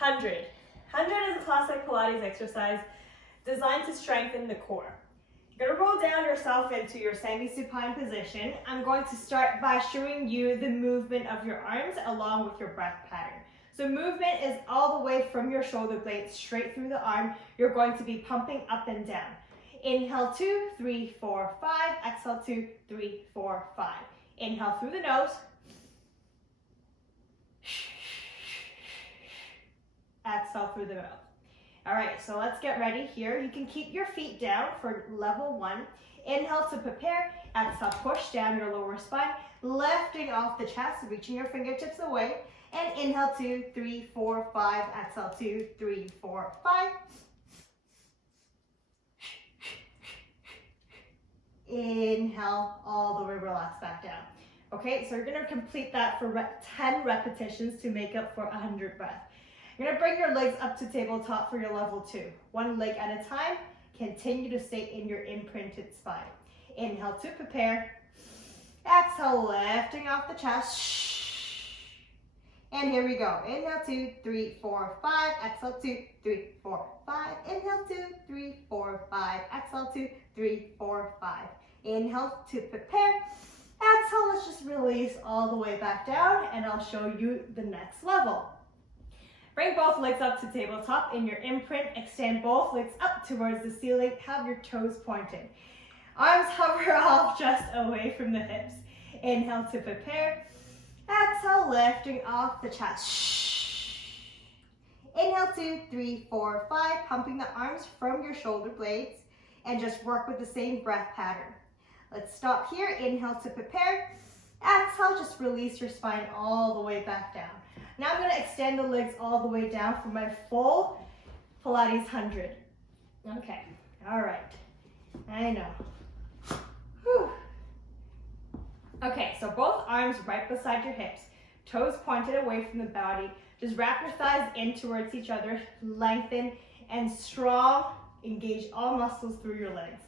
100. 100 is a classic Pilates exercise designed to strengthen the core. You're going to roll down yourself into your semi-supine position. I'm going to start by showing you the movement of your arms along with your breath pattern. So movement is all the way from your shoulder blades straight through the arm. You're going to be pumping up and down. Inhale 2, 3, 4, 5. Exhale 2, 3, 4, 5. Inhale through the nose. Exhale through the mouth. All right, so let's get ready here. You can keep your feet down for level 1. Inhale to prepare. Exhale, push down your lower spine, lifting off the chest, reaching your fingertips away. And inhale 2, 3, 4, 5. Exhale 2, 3, 4, 5. Inhale, all the way relax back down. Okay, so you're gonna complete that for 10 repetitions to make up for 100 breaths. You're gonna bring your legs up to tabletop for your level 2. One leg at a time. Continue to stay in your imprinted spine. Inhale to prepare. Exhale, lifting off the chest. And here we go. Inhale 2, 3, 4, 5. Exhale 2, 3, 4, 5. Inhale 2, 3, 4, 5. Exhale 2, 3, 4, 5. Inhale to prepare. Exhale, let's just release all the way back down and I'll show you the next level. Bring both legs up to tabletop. In your imprint, extend both legs up towards the ceiling. Have your toes pointed. Arms hover off just away from the hips. Inhale to prepare. Exhale, lifting off the chest. Inhale 2, 3, 4, 5. Pumping the arms from your shoulder blades and just work with the same breath pattern. Let's stop here. Inhale to prepare. Exhale, just release your spine all the way back down. Now I'm going to extend the legs all the way down for my full Pilates 100. Okay, all right. I know. Whew. Okay, so both arms right beside your hips, toes pointed away from the body. Just wrap your thighs in towards each other, lengthen and strong. Engage all muscles through your legs.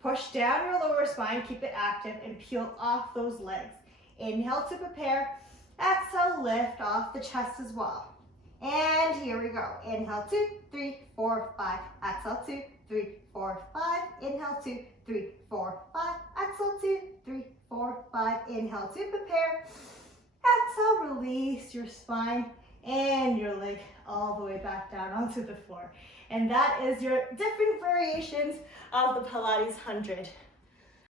Push down your lower spine, keep it active, and peel off those legs. Inhale to prepare. Exhale, lift off the chest as well. And here we go. Inhale 2, 3, 4, 5. Exhale 2, 3, 4, 5. Inhale 2, 3, 4, 5. Exhale 2, 3, 4, 5. Inhale to prepare. Exhale, release your spine and your leg all the way back down onto the floor. And that is your different variations of the Pilates 100.